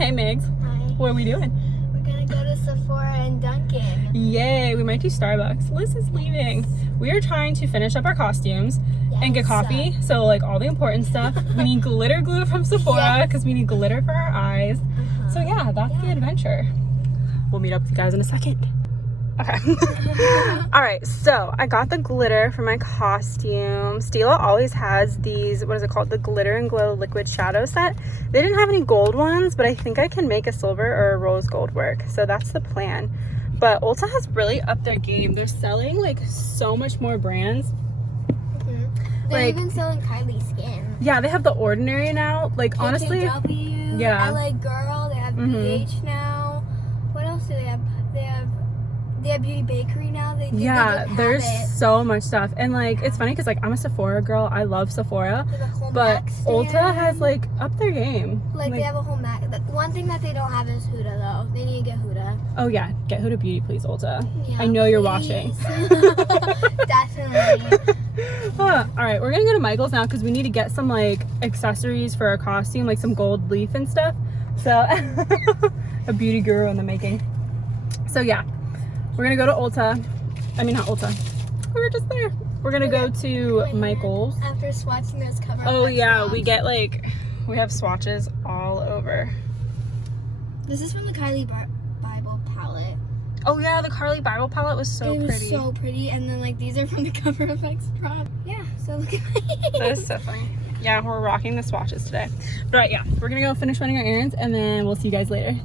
Hey Megs. Hi. What are we doing? We're gonna go to Sephora and Dunkin'. Yay, we might do Starbucks. Liz is leaving. We are trying to finish up our costumes and get coffee. So like all the important stuff. We need glitter glue from Sephora because we need glitter for our eyes. So yeah, that's the adventure. We'll meet up with you guys in a second. Okay. All right, so I got the glitter for my costume. Stila always has these, what is it called? The Glitter and Glow Liquid Shadow Set. They didn't have any gold ones, but I think I can make a silver or a rose gold work. So that's the plan. But Ulta has really upped their game. They're selling like so much more brands. They're even selling Kylie Skin. Yeah, they have The Ordinary now. Like honestly, KKW, yeah. LA Girl, they have BH now. What else do they have? They have Beauty Bakery now. There's so much stuff. And like it's funny because like I'm a Sephora girl. I love Sephora. But Ulta has like upped their game. Like they have a whole Mac. One thing that they don't have is Huda though. They need to get Huda. Oh yeah, get Huda Beauty please, Ulta. Yeah, I know you're watching. Definitely. All right, we're gonna go to Michael's now because we need to get some like accessories for our costume, like some gold leaf and stuff. So a beauty guru in the making. So yeah, we're gonna go to Ulta. I mean not Ulta. We were just there. We're gonna go to Michael's. After swatching those cover. Oh yeah, we get like, we have swatches all over. This is from the Kylie Bible palette. Oh yeah, the Kylie Bible palette was so pretty. It was so pretty, and then like these are from the Cover FX prop. Yeah, so look at me. That is so funny. Yeah, we're rocking the swatches today. But all right, yeah, we're gonna go finish running our errands and then we'll see you guys later.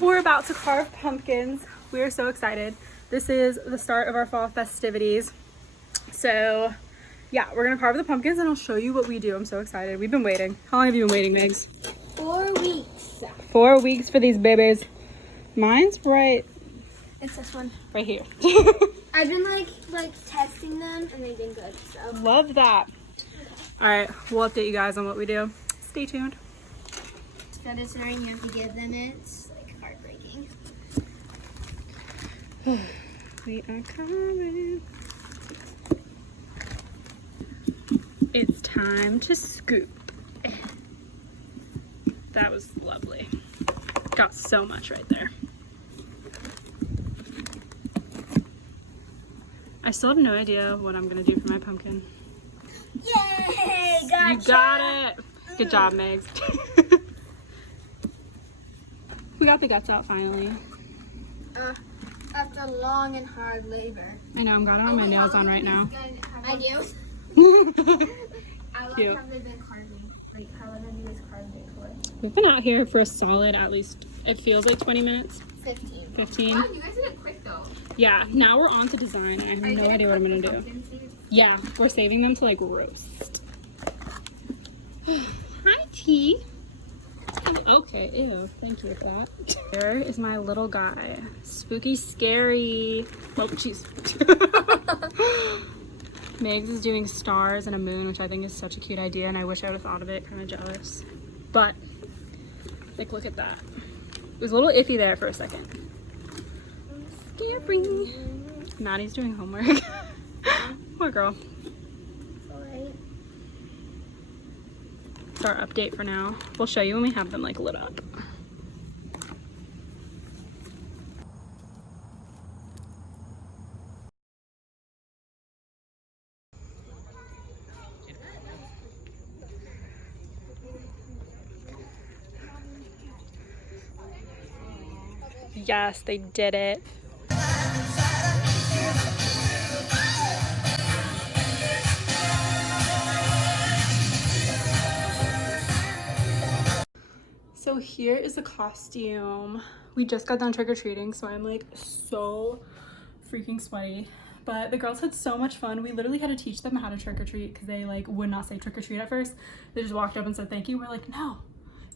We're about to carve pumpkins. We are so excited. This is the start of our fall festivities. So yeah, we're gonna carve the pumpkins and I'll show you what we do. I'm so excited. We've been waiting. How long have you been waiting, Megs? 4 weeks. 4 weeks for these babies. Mine's right. It's this one. Right here. I've been like testing them and they've been good. So. Love that. All right, we'll update you guys on what we do. Stay tuned. That is knowing you have to give them it's like heartbreaking. We are coming. It's time to scoop. That was lovely. Got so much right there. I still have no idea what I'm gonna do for my pumpkin. Yay! Gotcha. You got it. Good job, Megs. We got the guts out finally. After long and hard labor. I know, I'm got my nails on right now. I do. I love Cute. how they've been carving. Like how long have you guys carved it for? We've been out here for a solid, at least, it feels like 20 minutes. 15. 15. Wow, you guys did it quick though. Yeah, now we're on to design. I have no idea what I'm gonna do. Yeah, we're saving them to like roast. Hi, T. Okay, ew, thank you for that. Here is my little guy. Spooky, scary. Oh, jeez. Megs is doing stars and a moon, which I think is such a cute idea, and I wish I would have thought of it. Kind of jealous. But, like, look at that. It was a little iffy there for a second. Scary. Maddie's doing homework. Poor girl. It's our update for now. We'll show you when we have them like lit up. Yes, they did it. So here is the costume. We just got done trick-or-treating, so I'm like so freaking sweaty. But the girls had so much fun. We literally had to teach them how to trick-or-treat because they like would not say trick-or-treat at first. They just walked up and said thank you. We're like, no,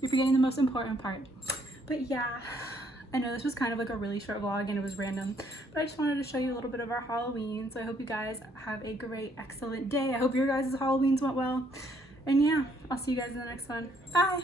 you're forgetting the most important part. But yeah, I know this was kind of like a really short vlog and it was random, but I just wanted to show you a little bit of our Halloween. So I hope you guys have a great, excellent day. I hope your guys' Halloweens went well. And yeah, I'll see you guys in the next one. Bye!